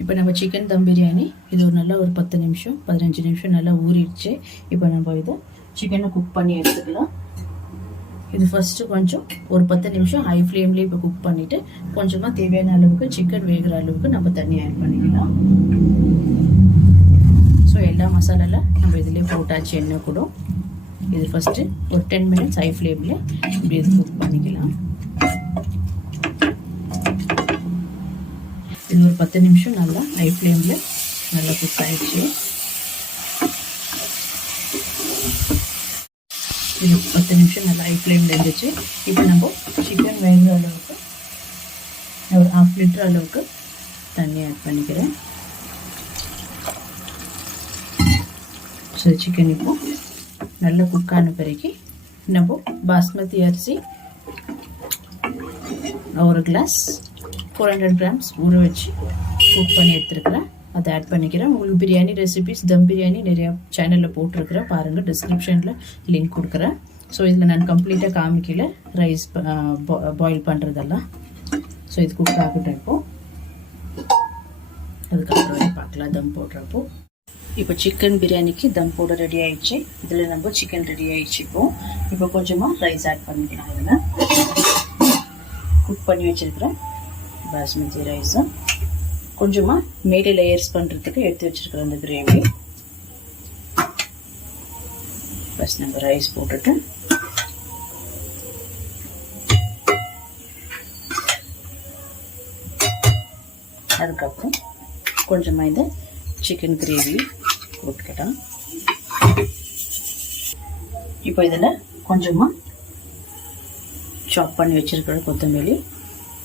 இப்போ நம்ம சிக்கன் தம் பிரியாணி இது ஒரு நல்லா ஒரு 10 நிமிஷம் 15 நிமிஷம் நல்லா ஊறிடுச்சு. இப்போ நம்ம இதை சிக்கனை குக் பண்ணி எடுத்துக்கலாம். இது ஃபஸ்ட்டு கொஞ்சம் ஒரு 10 நிமிஷம் ஹை ஃப்ளேம்லேயே இப்போ குக் பண்ணிவிட்டு கொஞ்சமாக தேவையான அளவுக்கு சிக்கன் வேகிற அளவுக்கு நம்ம தண்ணி ஆட் பண்ணிக்கலாம். ஸோ எல்லா மசாலாவில் நம்ம இதிலே போட்டாச்சு. எண்ணெய் கூட இது ஃபஸ்ட்டு ஒரு 10 மினிட்ஸ் ஹை ஃப்ளேமில் இப்படி இது குக் பண்ணிக்கலாம். இது ஒரு 10 நிமிஷம் நல்லா ஹை ஃப்ளேமில் நல்லா குக் ஆகிடுச்சு. இது 10 நிமிஷம் நல்லா ஹை ஃப்ளேமில் இருந்துச்சு. இப்போ நம்ம சிக்கன் வேகிற அளவுக்கு ஒரு 1/2 லிட்டர் அளவுக்கு தண்ணி ஆட் பண்ணிக்கிறேன். ஸோ சிக்கன் இப்போ நல்லா குக் ஆன பிறகு நம்ம பாஸ்மதி அரிசி ஒரு கிளாஸ் 400 கிராம்ஸ் ஊற வச்சு குக் பண்ணி எடுத்துருக்கிறேன். அதை ஆட் பண்ணிக்கிறேன். உங்களுக்கு பிரியாணி ரெசிபிஸ் தம் பிரியாணி நிறையா சேனலில் போட்டிருக்கிறேன், பாருங்கள், டிஸ்கிரிப்ஷனில் லிங்க் கொடுக்குறேன். ஸோ இதில் நான் கம்ப்ளீட்டாக காமிக்கல ரைஸ் பாயில் பண்ணுறதெல்லாம். ஸோ இது குக் ஆகட்டும். இப்போது அதுக்கப்புறம் பார்க்கலாம் தம் போடுறப்போ. இப்போ சிக்கன் பிரியாணிக்கு தம் போட ரெடி ஆயிடுச்சு. இதில் நம்ம சிக்கன் ரெடி ஆயிடுச்சு. இப்போ கொஞ்சமாக ரைஸ் ஆட் பண்ணிக்கலாம். இதில் குக் பண்ணி வச்சுருக்கிறேன் பாஸ்மதி ரைஸும் கொஞ்சமாக மேலே லேயர்ஸ் பண்ணுறதுக்கு எடுத்து வச்சுருக்கிறேன் அந்த கிரேவி. ஃபஸ்ட் நம்ம ரைஸ் போட்டுட்டு அதுக்கப்புறம் கொஞ்சமாக இந்த சிக்கன் கிரேவி போட்டுக்கிட்டேன். இப்போ இதில் கொஞ்சமாக சாப் பண்ணி வச்சுருக்கிற கொத்தமல்லி,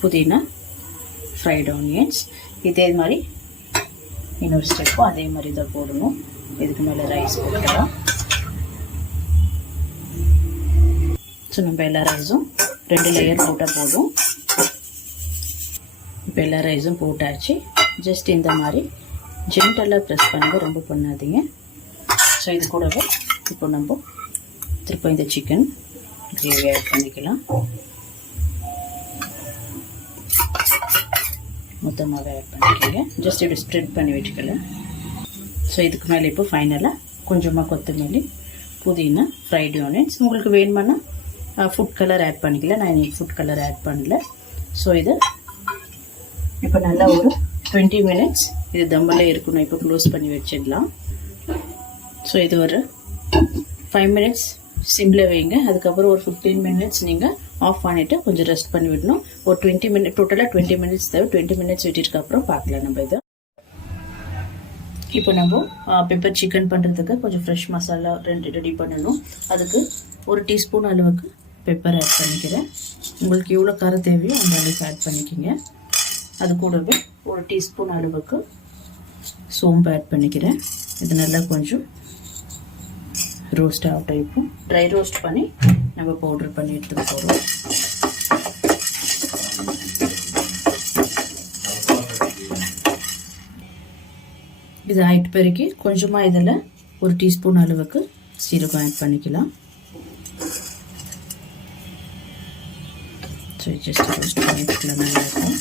புதினா, ஃப்ரைட் ஆனியன்ஸ், இதே மாதிரி இன்னொரு ஸ்டெப்பும் அதே மாதிரி தான் போடணும். இதுக்கு மேலே ரைஸ் போட்டுக்கலாம். ஸோ நம்ம எல்லா ரைஸும் 2 லேயர் போட்டால் போதும். இப்போ எல்லா ரைஸும் போட்டாச்சு. ஜஸ்ட் இந்த மாதிரி ஜென்டலாக ப்ரெஸ் பண்ணுங்க, ரொம்ப பண்ணாதீங்க. ஸோ இது கூடவே இப்போ நம்ம திருப்ப இந்த சிக்கன் கிரேவி ஆட் பண்ணிக்கலாம். மொத்தமாகவே ஆட் பண்ணிக்கோங்க. ஜஸ்ட் இப்படி ஸ்ப்ரெட் பண்ணி வச்சுக்கலாம். ஸோ இதுக்கு மேலே இப்போ ஃபைனலாக கொஞ்சமாக கொத்தமல்லி, புதினா, ஃப்ரைட் ஆனியன்ஸ், உங்களுக்கு வேணுமானா ஃபுட் கலர் ஆட் பண்ணிக்கலாம். நான் இன்னைக்கு ஃபுட் கலர் ஆட் பண்ணல. ஸோ இது இப்போ நல்லா ஒரு 20 மினிட்ஸ் இது தம்மில் இருக்கணும். இப்போ க்ளோஸ் பண்ணி வச்சிடலாம். ஸோ இது ஒரு 5 மினிட்ஸ் சிம்மில் வைங்க. அதுக்கப்புறம் ஒரு 15 மினிட்ஸ் நீங்கள் ஆஃப் பண்ணிவிட்டு கொஞ்சம் ரெஸ்ட் பண்ணி விடணும். ஒரு 20 மினிட், டோட்டலாக 20 மினிட்ஸ் தேவை. 20 மினிட்ஸ் விட்டுருக்கப்புறம் பார்க்கலாம் நம்ம இதை. இப்போ நம்ம பெப்பர் சிக்கன் பண்ணுறதுக்கு கொஞ்சம் ஃப்ரெஷ் மசாலா ரெடி பண்ணணும். அதுக்கு 1 டீஸ்பூன் அளவுக்கு பெப்பர் ஆட் பண்ணிக்கிறேன். உங்களுக்கு எவ்வளோ காரம் தேவையோ அந்த அளவுக்கு ஆட் பண்ணிக்கோங்க. அது கூடவே 1 டீஸ்பூன் அளவுக்கு சோம்பு ஆட் பண்ணிக்கிறேன். இது நல்லா கொஞ்சம் ரோஸ்ட் ஆகட்டும். இப்போ ட்ரை ரோஸ்ட் பண்ணி நம்ம பவுடர் பண்ணி எடுத்துக்க போகிறோம். இது ஆயிட்டு பிறகு கொஞ்சமாக இதில் 1 டீஸ்பூன் அளவுக்கு சீரகம் ஆட் பண்ணிக்கலாம். ஸோ ஜஸ்ட் ரோஸ்ட் பண்ணிக்கலாம். நல்லா இருக்கும்.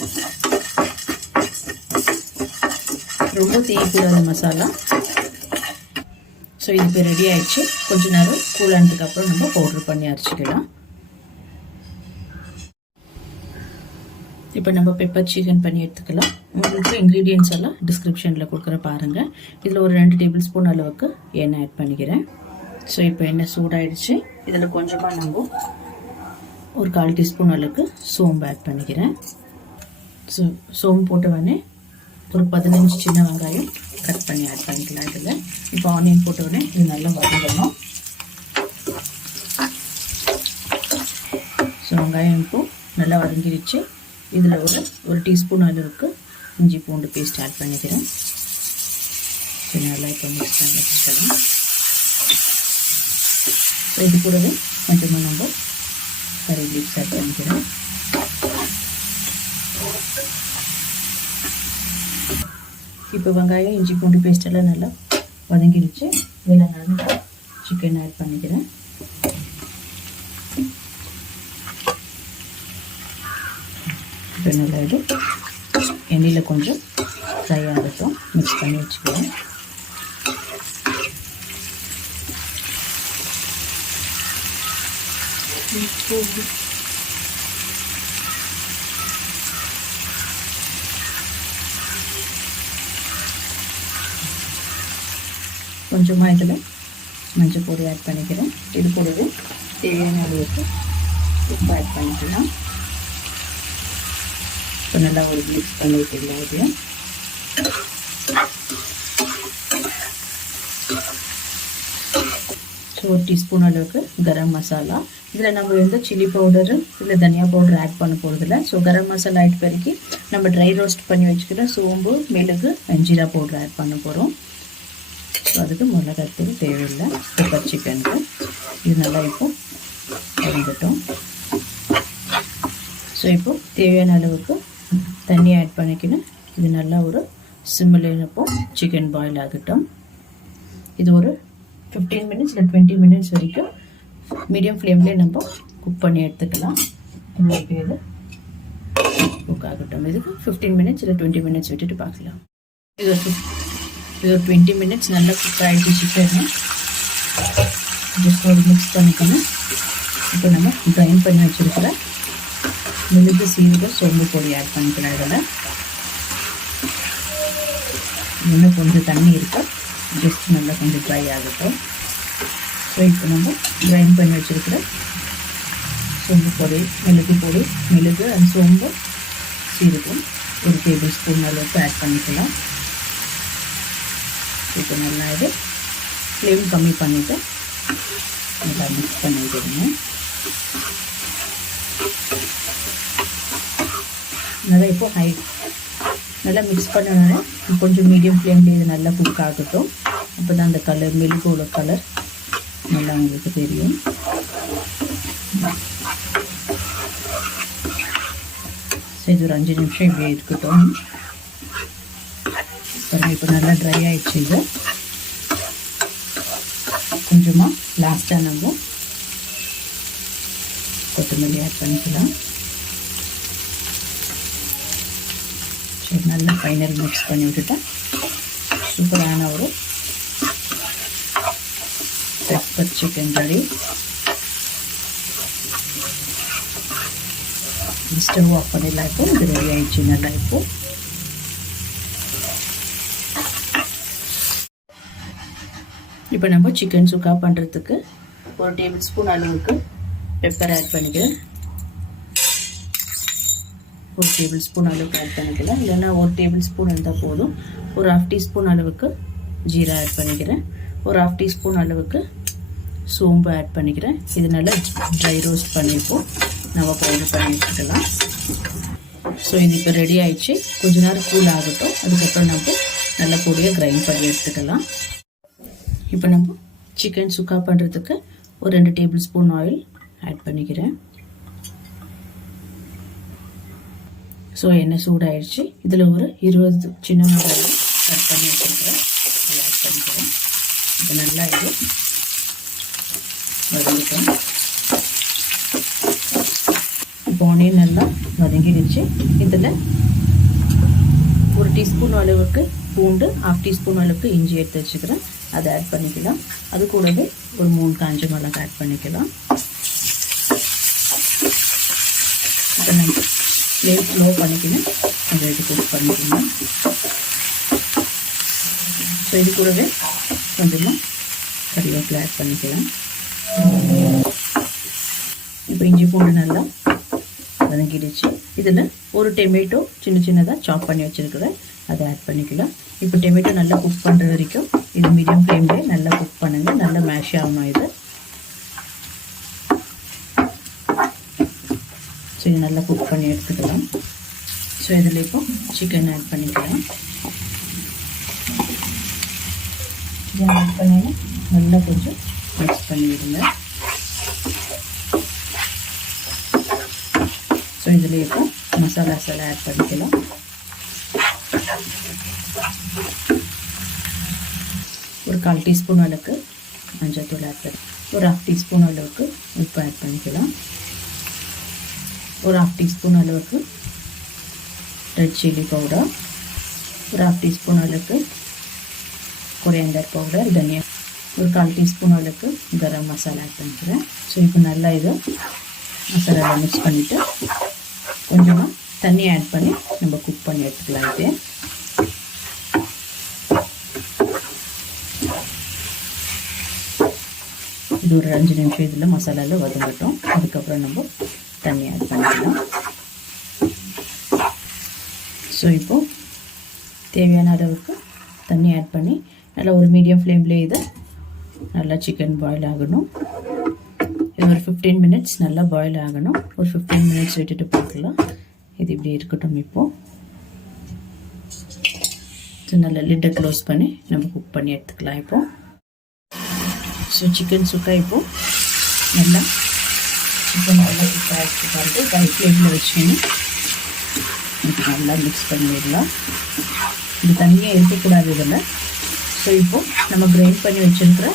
ரொம்ப தேய்க்கூடாது மசாலா. ஸோ இது இப்போ ரெடி ஆகிடுச்சு. கொஞ்ச நேரம் கூல் ஆனதுக்கப்புறம் நம்ம பவுடர் பண்ணி அரைச்சிக்கலாம். இப்போ நம்ம பெப்பர் சிக்கன் பண்ணி எடுத்துக்கலாம். உங்களுக்கு இன்க்ரீடியன்ஸ் எல்லாம் டிஸ்கிரிப்ஷனில் கொடுக்குற பாருங்கள். இதில் ஒரு 2 டேபிள் ஸ்பூன் அளவுக்கு எண்ணெய் ஆட் பண்ணிக்கிறேன். ஸோ இப்போ எண்ணெய் சூடாகிடுச்சு. இதில் கொஞ்சமாக நம்ம ஒரு 1/4 டீஸ்பூன் அளவுக்கு சோம்பு ஆட் பண்ணிக்கிறேன். ஸோ சோம்பு போட்ட உடனே ஒரு 15 சின்ன வெங்காயம் கட் பண்ணி ஆட் பண்ணிக்கலாம். இதில் இப்போ ஆனியன் போட்ட உடனே இது நல்லா வதங்கணும். ஸோ வெங்காயம் இப்போ நல்லா வதங்கிடுச்சு. இதில் ஒரு டீஸ்பூன் அளவுக்கு இஞ்சி பூண்டு பேஸ்ட் ஆட் பண்ணிக்கிறேன். ஸோ நல்லா இப்போ மிக்ஸ் பண்ணி வச்சுக்கலாம். ஸோ இது கூடவே கொஞ்சமாக நம்ம கறி லீவ்ஸ் ஆட் பண்ணிக்கிறேன். இப்போ வெங்காயம் இஞ்சி பூண்டு பேஸ்ட் எல்லாம் நல்லா வதங்கிடுச்சு. இதில் நான் சிக்கன் ஆட் பண்ணிக்கிறேன். இப்போ நல்லா இது எண்ணெயில் கொஞ்சம் ஃப்ரை ஆகட்டும். மிக்ஸ் பண்ணி வச்சுக்கலாம். கொஞ்சமாக இதில் மஞ்சள் பொடி ஆட் பண்ணிக்கிறேன். இது கூடவே தேவையான அளவுக்கு உப்பு ஆட் பண்ணிக்கலாம். இப்போ நல்லா ஒரு மிக்ஸ் பண்ணிக்கலாம். இது ஸோ 1 டீஸ்பூன் அளவுக்கு கரம் மசாலா. இதில் நம்ம எந்த சில்லி பவுடரு இல்லை தனியா பவுடர் ஆட் பண்ண போகிறதில்ல. ஸோ கரம் மசாலா ஆட் பிறகு நம்ம ட்ரை ரோஸ்ட் பண்ணி வச்சுக்கிற சோம்பு, மிளகு, ஜீரா பவுடர் ஆட் பண்ண போகிறோம். ஸோ அதுக்கு மிளகாத்தூள் தேவையில்லை. பெப்பர் சிக்கனுக்கு இது நல்லா இப்போ வதங்கட்டும். ஸோ இப்போ தேவையான அளவுக்கு தண்ணி ஆட் பண்ணிக்கணும். இது நல்லா ஒரு சிம்மிலேனப்போ சிக்கன் பாயில் ஆகட்டும். இது ஒரு 15 மினிட்ஸ் இல்லை 20 மினிட்ஸ் வரைக்கும் மீடியம் ஃப்ளேம்லேயே நம்ம குக் பண்ணி எடுத்துக்கலாம். உங்களுக்கு இது குக் ஆகட்டும். இதுக்கு 15 மினிட்ஸ் இல்லை 20 மினிட்ஸ் விட்டுட்டு பார்க்கலாம். இது ஒரு 20 மினிட்ஸ் நல்லா குக் ஆகிட்டு சிக்கன் ஜஸ்ட் ஒரு மிக்ஸ் பண்ணிக்கணும். இப்போ நம்ம கிரைண்ட் பண்ணி வச்சுருக்கிற மிளகு, சீரகம், சோம்பு பொடி ஆட் பண்ணிக்கலாம். இதில் இன்னும் கொஞ்சம் தண்ணி இருக்கு. ஜஸ்ட் நல்லா கொஞ்சம் ட்ரை ஆகட்டும். ஸோ இப்போ நம்ம கிரைண்ட் பண்ணி வச்சுருக்கிற சோம்பு பொடி, மிளகு அண்ட் சோம்பு, சீரகம் 1 டேபிள் ஸ்பூன் அளவுக்கு ஆட் பண்ணிக்கலாம். இப்போ நல்லா இது ஃப்ளேம் கம்மி பண்ணிவிட்டு நல்லா மிக்ஸ் பண்ணிவிடுங்க. நல்லா இப்போ நல்லா மிக்ஸ் பண்ணணுன்னா கொஞ்சம் மீடியம் ஃப்ளேம்லேயே இது நல்லா குக் ஆகட்டும். அப்போ தான் அந்த கலர், மிளகோட கலர் நல்லா உங்களுக்கு தெரியும். ஸோ இது ஒரு 5 நிமிஷம் இப்படியே இருக்கட்டும். இப்போ நல்லா ட்ரை ஆகிடுச்சு. இது கொஞ்சமாக லாஸ்ட்டாக நம்ம கொத்தமல்லி ஆட் பண்ணிக்கலாம். சரி, நல்லா ஃபைனல் மிக்ஸ் பண்ணி விட்டுட்டேன். சூப்பரான ஒரு pepper chicken ready. Stove off பண்ணிடலாம். இப்போ இது ரெடி ஆயிடுச்சு. நல்லா இப்போ நம்ம சிக்கன் சுக்கா பண்ணுறதுக்கு 1 டேபிள் ஸ்பூன் அளவுக்கு பெப்பர் ஆட் பண்ணிக்கிறேன். 1 டேபிள் ஸ்பூன் அளவுக்கு ஆட் பண்ணிக்கலாம். இல்லைன்னா 1 டேபிள் ஸ்பூன் இருந்தால் போதும். ஒரு 1/2 டீஸ்பூன் அளவுக்கு ஜீரா ஆட் பண்ணிக்கிறேன். ஒரு 1/2 டீஸ்பூன் அளவுக்கு சோம்பு ஆட் பண்ணிக்கிறேன். இது நல்லா ட்ரை ரோஸ்ட் பண்ணிப்போம். நம்ம பவுடர் பண்ணி வச்சுக்கலாம். ஸோ இது இப்போ ரெடி ஆயிடுச்சு. கொஞ்ச நேரம் கூல் ஆகட்டும். அதுக்கப்புறம் நம்ம நல்லா பொடியாக கிரைண்ட் பண்ணி எடுத்துக்கலாம். இப்போ நம்ம சிக்கன் சுக்கா பண்ணுறதுக்கு ஒரு 2 டேபிள் ஸ்பூன் ஆயில் ஆட் பண்ணிக்கிறேன். ஸோ எண்ணெய் சூடாயிடுச்சு. இதில் ஒரு 20 சின்ன வெங்காயம் கட் பண்ணி வச்சுருக்கிறேன். அதை ஆட் பண்ணிக்கிறேன். இப்போ நல்லா இது வதங்கிட்டோம். இப்போ ஆனியன் நல்லா வதங்கிடுச்சு. இதில் 1 டீஸ்பூன் அளவுக்கு பூண்டு, 1/2 டீஸ்பூன் அளவுக்கு இஞ்சி எடுத்து வச்சுக்கிறேன். அதை ஆட் பண்ணிக்கலாம். அது கூடவே ஒரு 3 காஞ்ச மிளகாய் ஆட் பண்ணிக்கலாம். இப்போ நம்ம ஃப்ளேம் ஸ்லோ பண்ணிக்கணும். அதை இது குக் பண்ணிக்கலாம். ஸோ இது கூடவே கொஞ்சமாக கறிவேப்பிலை ஆட் பண்ணிக்கலாம். இப்போ இஞ்சி பூண்டு நல்லா வதங்கிடுச்சு. இதில் ஒரு டொமேட்டோ சின்னதாக சாப் பண்ணி வச்சுருக்கிறேன். அதை ஆட் பண்ணிக்கலாம். இப்போ டொமேட்டோ நல்லா குக் பண்ணுற வரைக்கும் இது மீடியம் ஃப்ளேம்லேயே நல்லா குக் பண்ணுங்கள். நல்லா மேஷ் ஆகணும் இது. ஸோ இது நல்லா குக் பண்ணி எடுத்துக்கலாம். ஸோ இதில் இப்போ சிக்கன் ஆட் பண்ணிக்கலாம். இதை ஆட் பண்ணி நல்லா கொஞ்சம் மிக்ஸ் பண்ணிவிடுங்க. ஸோ இதில் இப்போ மசாலாஸ் எல்லாம் ஆட் பண்ணிக்கலாம். ஒரு 1/4 டீஸ்பூன் அளவுக்கு மஞ்சள் தூள் ஆட் பண்ணி, ஒரு 1/2 டீஸ்பூன் அளவுக்கு உப்பு ஆட் பண்ணிக்கலாம். ஒரு 1/2 டீஸ்பூன் அளவுக்கு ரெட் சில்லி பவுடர், ஒரு 1/2 டீஸ்பூன் அளவுக்கு கொரியாண்டர் பவுடர், தனியா ஒரு 1/4 டீஸ்பூன் அளவுக்கு கரம் மசாலா ஆட் பண்ணிக்கிறேன். ஸோ இப்போ நல்லா இதை மசாலாவில் மிக்ஸ் பண்ணிவிட்டு கொஞ்சமாக தண்ணி ஆட் பண்ணி நம்ம குக் பண்ணி எடுத்துக்கலாம். இது ஒரு 5 நிமிஷம் இதில் மசாலாவில் வதங்கட்டும். அதுக்கப்புறம் நம்ம தண்ணி ஆட் பண்ணிக்கலாம். ஸோ இப்போது தேவையான அளவுக்கு தண்ணி ஆட் பண்ணி நல்லா ஒரு மீடியம் ஃப்ளேம்லேயே இதை நல்லா சிக்கன் பாயில் ஆகணும். இது ஒரு 15 மினிட்ஸ் நல்லா பாயில் ஆகணும். ஒரு 15 மினிட்ஸ் விட்டுட்டு பார்க்கலாம். இது இப்படி இருக்கட்டும். இப்போது நல்லா லிட்டை க்ளோஸ் பண்ணி நம்ம குக் பண்ணி எடுத்துக்கலாம். இப்போது ஸோ சிக்கன் சுக்கா இப்போது நல்லா சிக்கன் நல்லா குக் ஆகிட்டு பாருங்க. ஹை ஃப்ளேமில் வச்சுக்கணும். நல்லா மிக்ஸ் பண்ணிடலாம். இது தண்ணியாக இருக்கக்கூடாது இதில். ஸோ இப்போது நம்ம கிரைண்ட் பண்ணி வச்சுருக்கிற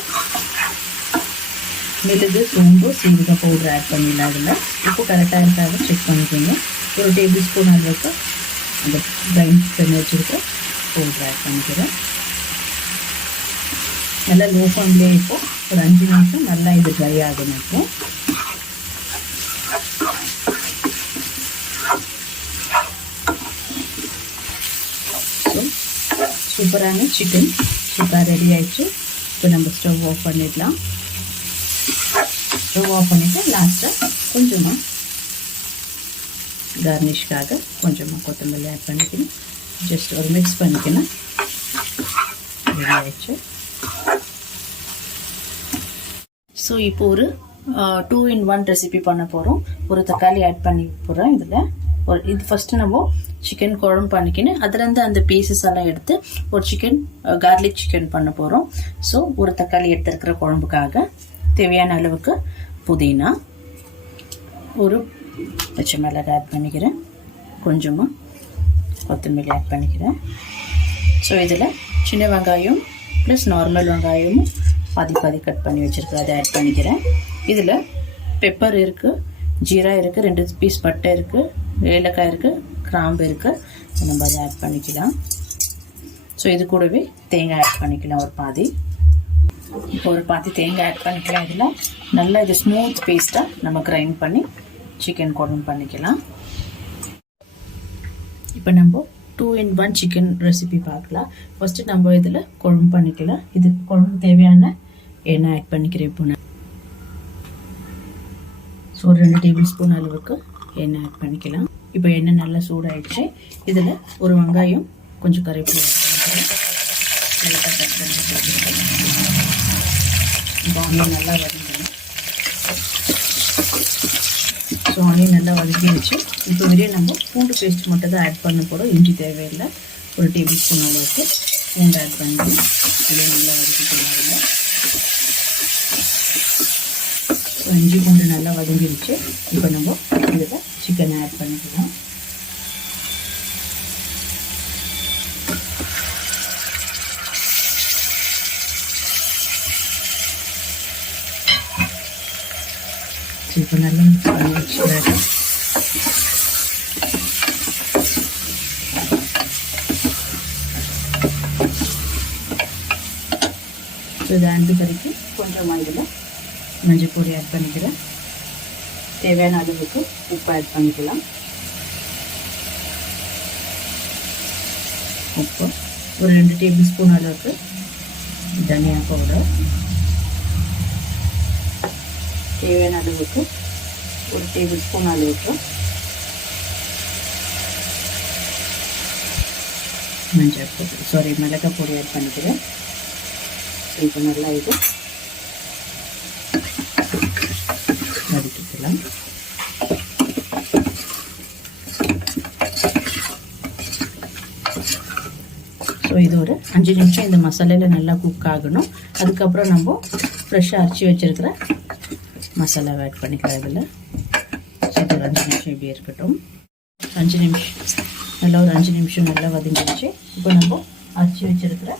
மிளகு, சோம்பு, சீரகம் பவுடர் ஆட் பண்ணிடலாம். அதில் உப்பு கரெக்டாக இருக்காது செக் பண்ணிக்கோங்க. ஒரு டேபிள் ஸ்பூன் அளவுக்கு அந்த கிரைண்ட் பண்ணி வச்சுருக்க பவுடர் ஆட் பண்ணிக்கிறேன். நல்லா லோ ஃப்ளேம்லேயே இப்போது ஒரு 5 நிமிஷம் நல்லா இது ட்ரை ஆகணும். இப்போ ஸோ சூப்பரான சிக்கன் சூப்பராக ரெடி ஆகிடுச்சு. இப்போ நம்ம ஸ்டவ் ஆஃப் பண்ணிடலாம். ஸ்டவ் ஆஃப் பண்ணிவிட்டு லாஸ்ட்டாக கொஞ்சமாக கார்னிஷ்காக கொஞ்சமாக கொத்தமல்லி ஆட் பண்ணிக்கணும். ஜஸ்ட் ஒரு மிக்ஸ் பண்ணிக்கணும். ரெடி ஆகிடுச்சு. ஸோ இப்போ ஒரு 2-in-1 ரெசிபி பண்ண போகிறோம். ஒரு தக்காளி ஆட் பண்ணி போகிறோம். இதில் இது ஃபஸ்ட்டு நம்ம சிக்கன் குழம்பு பண்ணிக்கின்னு அதுலேருந்து அந்த பீசஸ் எல்லாம் எடுத்து ஒரு சிக்கன் கார்லிக் சிக்கன் பண்ண போகிறோம். ஸோ ஒரு தக்காளி எடுத்துருக்கிற குழம்புக்காக தேவையான அளவுக்கு புதினா, ஒரு பச்சை மிளகாய் ஆட் பண்ணிக்கிறேன், கொஞ்சமாக கொத்தமல்லி ஆட் பண்ணிக்கிறேன். ஸோ இதில் சின்ன வெங்காயம் ப்ளஸ் நார்மல் வெங்காயமும் பாதி கட் பண்ணி வச்சுருக்கேன், அதை ஆட் பண்ணிக்கிறேன். இதில் பெப்பர் இருக்குது, ஜீரா இருக்குது, 2 பீஸ் பட்டை இருக்குது, ஏலக்காய் இருக்குது, கிராம்பு இருக்குது. நம்ம அதை ஆட் பண்ணிக்கலாம். ஸோ இது கூடவே தேங்காய் ஆட் பண்ணிக்கலாம். ஒரு பாதி தேங்காய் ஆட் பண்ணிக்கலாம். இதில் நல்லா இது ஸ்மூத் பேஸ்ட்டாக நம்ம கிரைண்ட் பண்ணி சிக்கன் குழம்பு பண்ணிக்கலாம். இப்போ நம்ம 2-in-1 சிக்கன் ரெசிபி பார்க்கலாம். ஃபஸ்ட்டு நம்ம இதில் குழம்பு பண்ணிக்கலாம். இது குழம்பு தேவையான எண்ணெய் ஆட் பண்ணிக்கிறேன். இப்போ ஸோ ஒரு 2 டேபிள் ஸ்பூன் அளவுக்கு எண்ணெய் ஆட் பண்ணிக்கலாம். இப்போ எண்ணெய் நல்லா சூடாகிடுச்சு. இதில் ஒரு வெங்காயம், கொஞ்சம் கறிவேப்பிலை ஆட் பண்ணிக்கிறேன். ஆனியன் நல்லா வதங்கணும். ஸோ ஆனியன் நல்லா வதங்கிடுச்சு. இப்போ வெளியே நம்ம பூண்டு பேஸ்ட் மட்டும் தான் ஆட் பண்ண போகிறோம். இஞ்சி தேவையில்லை. ஒரு டேபிள் ஸ்பூன் அளவுக்கு பூண்டு ஆட் பண்ணி இதே நல்லா வதக்கிக்கலாம். ஸோ இஞ்சி பூண்டு நல்லா வதங்கிடுச்சு. இப்போ நம்ம இதில் சிக்கனை ஆட் பண்ணிக்கலாம். இப்போ நல்லா மிக்ஸ் பண்ணி வச்சுக்கிறேன். ஸோ இதை அண்டு கறிக்கு கொஞ்சமாக இதில் மஞ்சள் பொடி ஆட் பண்ணிக்கிறேன். தேவையான அளவுக்கு உப்பு ஆட் பண்ணிக்கலாம். உப்பு ஒரு 2 டேபிள் ஸ்பூன் அளவுக்கு தனியா பவுடர், தேவையான அளவுக்கு ஒரு டேபிள் ஸ்பூன் அளவுக்கு மஞ்சள் பொடி மிளகாய் பொடி ஆட் பண்ணிக்கிறேன். இப்போ நல்லா இது வதக்கிக்கலாம். ஸோ இது ஒரு 5 நிமிஷம் இந்த மசாலையில் நல்லா குக் ஆகணும். அதுக்கப்புறம் நம்ம ஃப்ரெஷ்ஷாக அரைச்சி வச்சுருக்கிற மசாலாவை ஆட் பண்ணிக்கலாம். இதில் இது ஒரு 5 நிமிஷம் இப்படி இருக்கட்டும். 5 நிமிஷம் நல்லா ஒரு 5 நிமிஷம் நல்லா வதங்கிடுச்சு. இப்போ நம்ம அரைச்சி வச்சுருக்கிற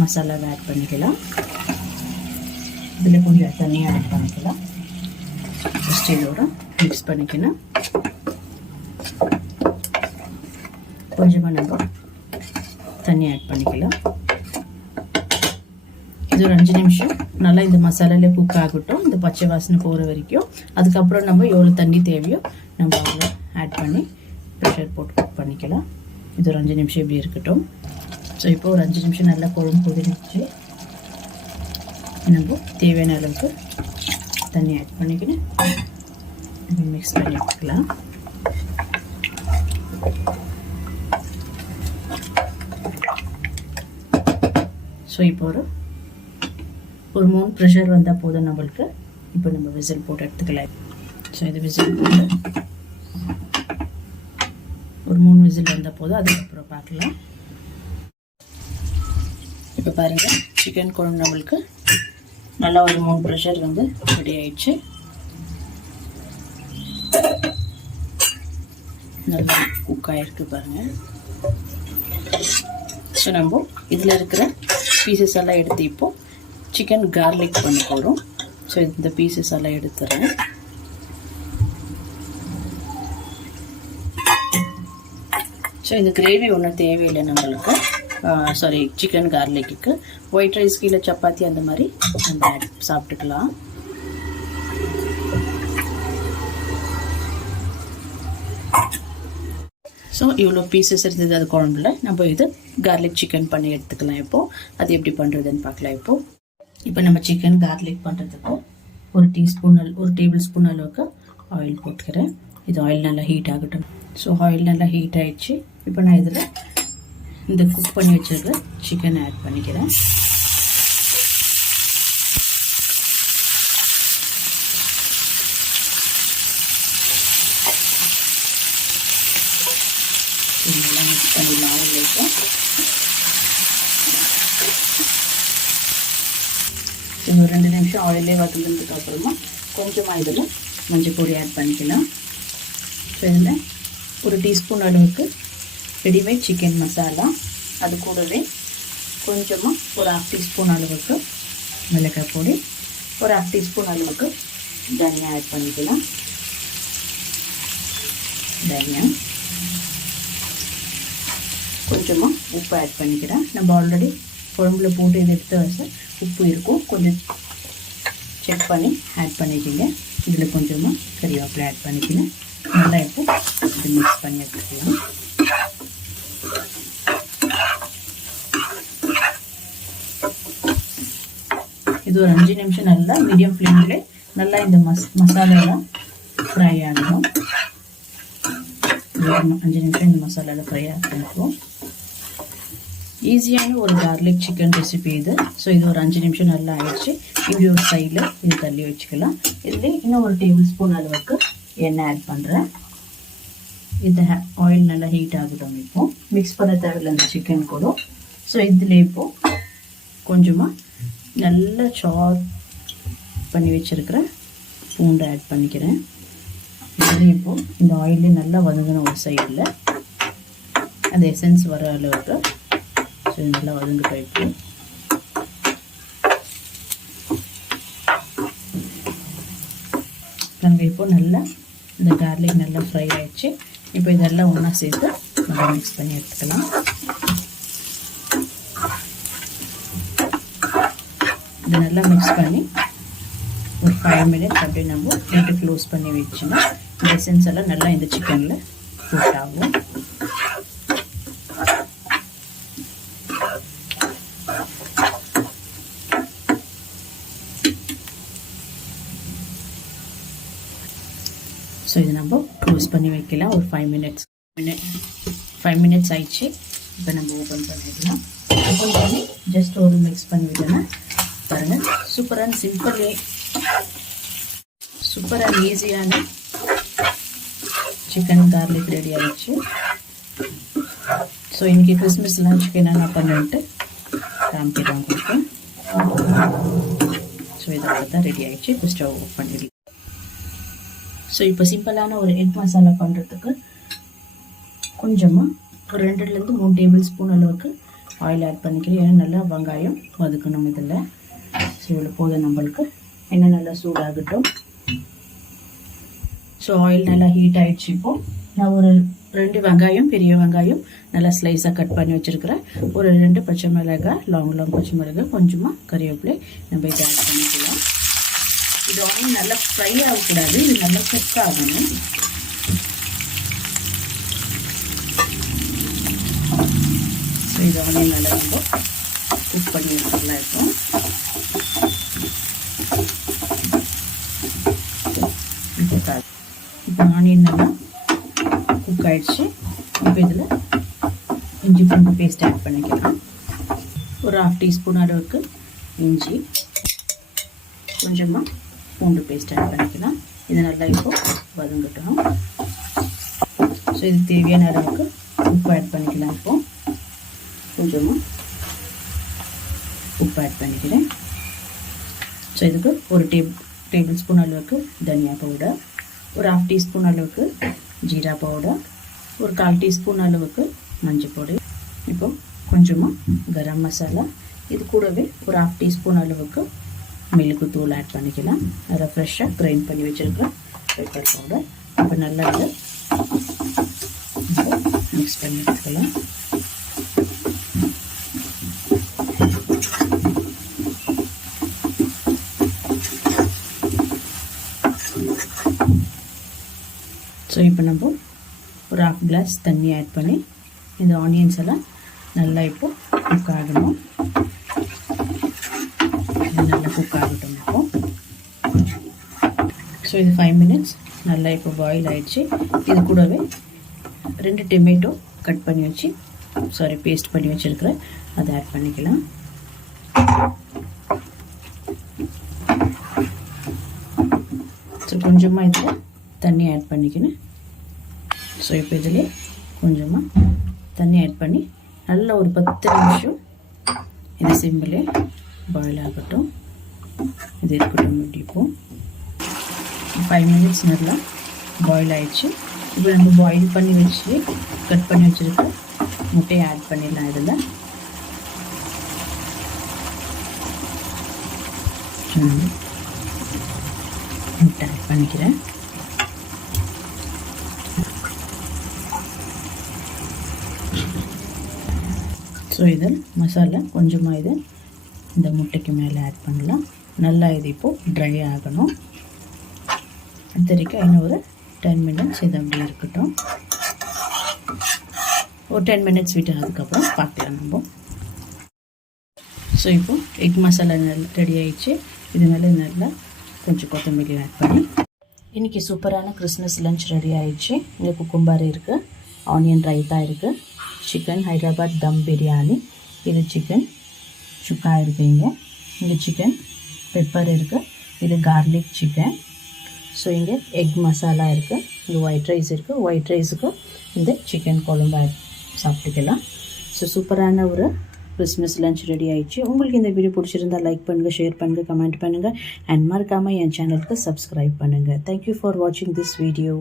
மசாலாவை ஆட் பண்ணிக்கலாம். இதில் கொஞ்சம் தண்ணியாக ஆட் பண்ணிக்கலாம். ஃபஸ்ட்டு இதோட மிக்ஸ் பண்ணிக்கணும். கொஞ்சமாக நம்ம தண்ணி ஆட் பண்ணிக்கலாம். இது ஒரு 5 நிமிஷம் நல்லா இந்த மசாலாலே குக் ஆகட்டும், இந்த பச்சை வாசனை போகிற வரைக்கும். அதுக்கப்புறம் நம்ம எவ்வளோ தண்ணி தேவையோ நம்ம அவ்வளோ ஆட் பண்ணி ப்ரெஷர் போட்டு குக் பண்ணிக்கலாம். இது ஒரு 5 நிமிஷம் இப்படி இருக்கட்டும். ஸோ இப்போ ஒரு 5 நிமிஷம் நல்லா குழம்பு கொதிச்சு நம்ம தேவையான அளவுக்கு தண்ணி ஆட் பண்ணிக்கின்னு மிக்ஸ் பண்ணி எடுத்துக்கலாம். ஸோ இப்போ ஒரு 3 ப்ரெஷர் வந்தால் போதும் நம்மளுக்கு. இப்போ நம்ம விசில் போட்டு எடுத்துக்கலாம். ஸோ இது விசில் போட்டு ஒரு 3 விசில் வந்தால் போதும், அதுக்கப்புறம் பார்க்கலாம். இப்போ பாருங்கள், சிக்கன் குழம்பு நம்மளுக்கு நல்லா ஒரு 3 ப்ரெஷர் வந்து ரெடி ஆயிடுச்சு. நல்லா குக் ஆகிருக்கு பாருங்கள். ஸோ நம்ம இதில் இருக்கிற பீசஸ் எல்லாம் எடுத்து இப்போது சிக்கன் கார்லிக் பண்ண போகிறோம். ஸோ இந்த பீசஸ் எல்லாம் எடுத்துறேன். ஸோ இந்த கிரேவி ஒன்றும் தேவையில்லை நம்மளுக்கு. Sorry, chicken garlic white rice கீழே சப்பாத்தி அந்த மாதிரி நம்ம சாப்பிட்டுக்கலாம். ஸோ இவ்வளோ பீசஸ் இருந்தது அது குழம்புல. நம்ம இது கார்லிக் சிக்கன் பண்ணி எடுத்துக்கலாம். இப்போது அது எப்படி பண்ணுறதுன்னு பார்க்கலாம். இப்போ நம்ம சிக்கன் கார்லிக் பண்ணுறதுக்கு ஒரு டேபிள் ஸ்பூன் அளவுக்கு ஆயில் போட்டுக்கிறேன். இது ஆயில் நல்லா ஹீட் ஆகட்டும். ஸோ ஆயில் நல்லா ஹீட் ஆகிடுச்சு. இப்போ நான் இதில் இந்த குக் பண்ணி வச்சிருக்க சிக்கன் ஆட் பண்ணிக்கிறேன். நல்லா மிக்ஸ் பண்ணிடலாம். இது ஒரு 2 நிமிஷம் ஆயிலே வதங்கினதுக்கு அப்புறமா கொஞ்சமாக இதில் மஞ்சள் பொடி ஆட் பண்ணிக்கலாம். ஸோ இதில் ஒரு டீஸ்பூன் அளவுக்கு ரெடிமேட் சிக்கன் மசாலா, அது கூடவே கொஞ்சமாக ஒரு 1/2 டீஸ்பூன் அளவுக்கு மிளகாய் பொடி, ஒரு 1/2 டீஸ்பூன் அளவுக்கு தனியா ஆட் பண்ணிக்கலாம். தனியா கொஞ்சமாக உப்பு ஆட் பண்ணிக்கிறேன். நம்ம ஆல்ரெடி குழம்புல போட்டு இது எடுத்து வச்ச உப்பு இருக்கும், கொஞ்சம் செக் பண்ணி ஆட் பண்ணிக்கோங்க. இதில் கொஞ்சமாக கறிவேப்பிலை ஆட் பண்ணிக்கணும். நல்லா இப்போ இது மிக்ஸ் பண்ணி எடுத்துக்கலாம். இது ஒரு 5 நிமிஷம் நல்லா மீடியம் ஃப்ளேம்ல நல்லா இந்த மசாலாலாம் ஃப்ரை ஆகணும். 5 நிமிஷம் இந்த மசாலாவில் ஃப்ரை ஆகிருக்கும். ஈஸியான ஒரு கார்லிக் சிக்கன் ரெசிபி இது. ஸோ இது ஒரு 5 நிமிஷம் நல்லா ஆயிடுச்சு. இப்படி ஒரு சைடில் இது தள்ளி வச்சுக்கலாம். இதில் இன்னும் ஒரு டேபிள் ஸ்பூன் அளவுக்கு எண்ணெய் ஆட் பண்ணுறேன். இந்த ஆயில் நல்லா ஹீட் ஆகிடும். இப்போ மிக்ஸ் பண்ண தேவையில்லை அந்த சிக்கன் கூட. ஸோ இதில் இப்போது கொஞ்சமாக நல்லா சாப் பண்ணி வச்சுருக்கிற பூண்டை ஆட் பண்ணிக்கிறேன். இதில் இப்போது இந்த ஆயிலே நல்லா வதங்கணும் ஒரு சைடில், அந்த எசன்ஸ் வர அளவுக்கு. ஸோ இது நல்லா வதங்கிட்டோம். இப்போ நாங்கள் இப்போது நல்லா இந்த கார்லிக் நல்லா ஃப்ரை ஆகிடுச்சு. இப்போ இதெல்லாம் ஒன்றா சேர்த்து நல்லா மிக்ஸ் பண்ணி எடுத்துக்கலாம். இது நல்லா மிக்ஸ் பண்ணி ஒரு 5 மினிட்ஸ் அப்படியே நம்ம லைட்டை க்ளோஸ் பண்ணி வச்சுன்னா இந்த எசன்ஸ் எல்லாம் நல்லா இந்த சிக்கனில் சூட் ஆகும். ஸோ இது நம்ம க்ளோஸ் பண்ணி வைக்கலாம். ஒரு 5 மினிட்ஸ் ஆயிடுச்சு. இப்போ நம்ம ஓப்பன் பண்ணிடலாம். ஓப்பன் பண்ணி ஜஸ்ட் ஒரு மிக்ஸ் பண்ணி விடலாம். பாருங்கள், சூப்பர் அண்ட் ஈஸியான சிக்கன் கார்லிக் ரெடி ஆகிடுச்சு. ஸோ இன்றைக்கி கிறிஸ்மஸ் லஞ்சுக்கு என்னென்ன பண்ணிட்டு காமிக்கிறேன் உங்களுக்கு. ஸோ இதோட தான் ரெடி ஆகிடுச்சு. இப்போ ஸ்டவ் ஆஃப் பண்ணிடலாம். ஸோ இப்போ சிம்பிளான ஒரு எக் மசாலா பண்ணுறதுக்கு கொஞ்சமாக ஒரு 2 3 டேபிள் ஸ்பூன் அளவுக்கு ஆயில் ஆட் பண்ணிக்கிறேன். ஏன்னா நல்லா வெங்காயம் வதக்கணும் இதில். ஸோ இவ்வளோ போதும் நம்மளுக்கு. எண்ணெய் நல்லா சூடாகட்டும். ஸோ ஆயில் நல்லா ஹீட் ஆகிடுச்சு. இப்போது நான் ஒரு 2 வெங்காயம், பெரிய வெங்காயம் நல்லா ஸ்லைஸாக கட் பண்ணி வச்சுருக்கிறேன். ஒரு 2 பச்சை மிளகாய், லாங் பச்சை மிளகாய், கொஞ்சமாக கறிவேப்பிலை நம்ம இதை ஆட் பண்ணிக்கலாம். இது ஆனியன் நல்லா ஃப்ரை ஆகக்கூடாது, இது நல்லா குக் ஆகணும். ஸோ இது ஆனியன் நல்லா நம்ம குக் பண்ணி வச்சுக்கலாம். இப்போ ஆனியன் நல்லா குக் ஆகிடுச்சு. இப்போ இதில் இஞ்சி பூண்டு பேஸ்ட் ஆட் பண்ணிக்கலாம். ஒரு 1/2 டீஸ்பூன் அளவுக்கு இஞ்சி, கொஞ்சமாக பூண்டு பேஸ்ட் ஆட் பண்ணிக்கலாம். இது நல்லா இப்போ வதங்கட்டும். ஸோ இது தேவையான அளவுக்கு உப்பு ஆட் பண்ணிக்கலாம். இப்போ கொஞ்சமாக உப்பு ஆட் பண்ணிக்கிறேன். ஸோ இதுக்கு ஒரு டேபிள் ஸ்பூன் அளவுக்கு தனியா பவுடர், ஒரு 1/2 டீஸ்பூன் அளவுக்கு ஜீரா பவுடர், ஒரு 1/4 டீஸ்பூன் அளவுக்கு மஞ்சள் பொடி, இப்போ கொஞ்சமாக கரம் மசாலா, இது கூடவே ஒரு 1/2 டீஸ்பூன் அளவுக்கு மிளகு தூள் ஆட் பண்ணிக்கலாம். அதை ஃப்ரெஷ்ஷாக கிரைண்ட் பண்ணி வச்சுருக்கேன் பெப்பர் பவுடர். இப்போ நல்லா இதை மிக்ஸ் பண்ணி எடுத்துக்கலாம். ஸோ இப்போ நம்ம ஒரு 1/2 கிளாஸ் தண்ணி ஆட் பண்ணி இந்த ஆனியன்ஸ் எல்லாம் நல்லா இப்போ குக் ஆகணும். நல்லா குக் ஆகட்டும் இப்போ. ஸோ இது 5 மினிட்ஸ் நல்லா இப்போ பாயில் ஆகிடுச்சு. இது கூடவே 2 டொமேட்டோ கட் பண்ணி வச்சு பேஸ்ட் பண்ணி வச்சுருக்கிறேன், அதை ஆட் பண்ணிக்கலாம். ஸோ கொஞ்சமாக இதில் தண்ணி ஆட் பண்ணிக்கணும். ஸோ இப்போ இதில் கொஞ்சமாக தண்ணி ஆட் பண்ணி நல்லா ஒரு 10 நிமிஷம் இது சிம்மிலே பாயில் ஆகட்டும். இது இருக்கட்டும். இப்போ 5 மினிட்ஸ் நல்லா பாயில் ஆகிடுச்சு. இப்போ நம்ம பாயில் பண்ணி வச்சு கட் பண்ணி வச்சுருக்க முட்டையை ஆட் பண்ணிடலாம். இதில் முட்டை ஆட் பண்ணிக்கிறேன். ஸோ இதில் மசாலா கொஞ்சமாக இது இந்த முட்டைக்கு மேலே ஆட் பண்ணலாம். நல்லா இது இப்போது ட்ரை ஆகணும். அது வரைக்கும் இன்னும் ஒரு 10 மினிட்ஸ் இது அப்படியே இருக்கட்டும். ஒரு 10 மினிட்ஸ் விட்டு அதுக்கப்புறம் பார்க்கலாம் நம்ம. ஸோ இப்போது எக் மசாலா நல்லா ரெடி ஆகிடுச்சு. இது மேலே நல்லா கொஞ்சம் கொத்தமல்லி ஆட் பண்ணி இன்றைக்கி சூப்பரான கிறிஸ்மஸ் லஞ்ச் ரெடி ஆகிடுச்சு. இங்கே குக்கும்பர் இருக்குது, ஆனியன் ரைத்தா இருக்குது, சிக்கன் ஹைதராபாத் தம் பிரியாணி, இது சிக்கன் சுக்கா இருக்குங்க, இங்கே சிக்கன் பெப்பர் இருக்குது, இது கார்லிக் சிக்கன். ஸோ இங்கே எக் மசாலா இருக்குது, இங்கே ஒயிட் ரைஸ் இருக்குது. ஒயிட் ரைஸுக்கு இந்த சிக்கன் குழம்பு சாப்பிட்டுக்கலாம். ஸோ சூப்பரான ஒரு கிறிஸ்மஸ் லஞ்ச் ரெடி ஆகிடுச்சு. உங்களுக்கு இந்த வீடியோ பிடிச்சிருந்தால் லைக் பண்ணுங்கள், ஷேர் பண்ணுங்கள், கமெண்ட் பண்ணுங்கள் அண்ட் மறக்காமல் என் சேனலுக்கு சப்ஸ்கிரைப் பண்ணுங்கள். தேங்க்யூ ஃபார் வாட்சிங் திஸ் வீடியோ.